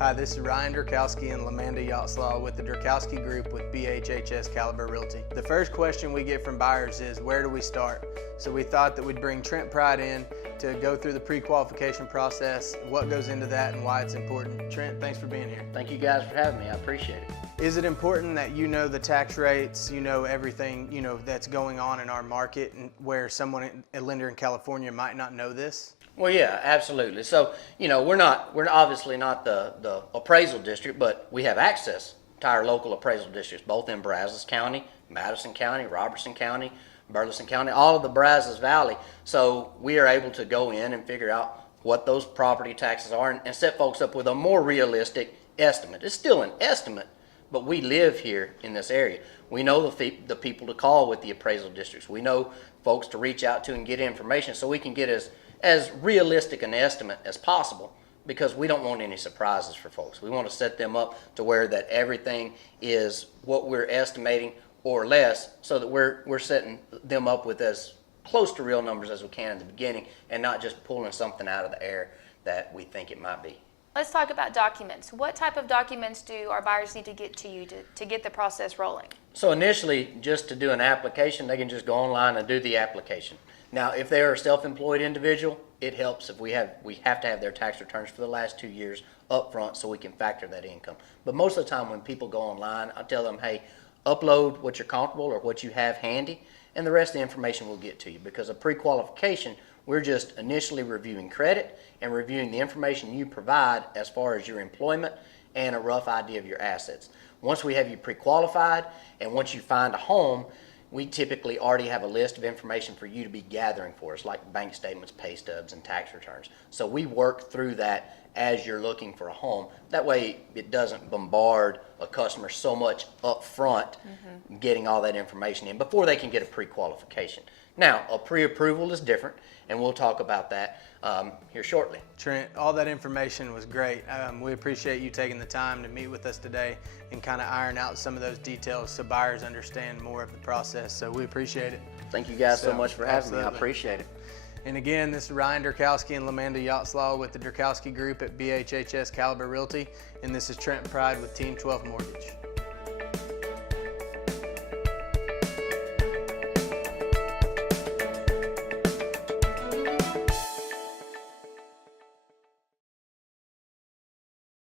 Hi, this is Ryan Derkowski and Lamanda Yachtslaw with the Derkowski Group with BHHS Caliber Realty. The first question we get from buyers is, where do we start? So we thought that we'd bring Trent in to go through the pre-qualification process, what goes into that and why it's important. Trent, thanks for being here. Thank you guys for having me, I appreciate it. Is it important that you know the tax rates, you know everything that's going on in our market, and where a lender in California might not know this? Well, yeah, absolutely. So, we're obviously not the appraisal district, but we have access to our local appraisal districts, both in Brazos County, Madison County, Robertson County, Burleson County, all of the Brazos Valley. So we are able to go in and figure out what those property taxes are and set folks up with a more realistic estimate. It's still an estimate, but we live here in this area. We know the people to call with the appraisal districts. We know folks to reach out to and get information so we can get as realistic an estimate as possible, because we don't want any surprises for folks. We want to set them up to where that everything is what we're estimating or less, so that we're setting them up with as close to real numbers as we can in the beginning and not just pulling something out of the air that we think it might be. Let's talk about documents. What type of documents do our buyers need to get to you to get the process rolling? So initially, just to do an application, they can just go online and do the application. Now, if they are a self-employed individual, it helps if we have to have their tax returns for the last 2 years up front so we can factor that income. But most of the time when people go online, I tell them, hey, upload what you're comfortable or what you have handy, and the rest of the information will get to you. Because of pre-qualification, we're just initially reviewing credit and reviewing the information you provide as far as your employment and a rough idea of your assets. Once we have you pre-qualified and once you find a home, we typically already have a list of information for you to be gathering for us, like bank statements, pay stubs, and tax returns. So we work through that as you're looking for a home. That way it doesn't bombard a customer so much up front getting all that information in before they can get a pre-qualification. Now, a pre-approval is different, and we'll talk about that here shortly. Trent, all that information was great. We appreciate you taking the time to meet with us today and kind of iron out some of those details so buyers understand more of the process. So we appreciate it. Thank you guys so much for having me. I Absolutely. appreciate it. And again, this is Ryan Derkowski and Lamanda Yachtslaw with the Derkowski Group at BHHS Caliber Realty. And this is Trent Pride with Team 12 Mortgage.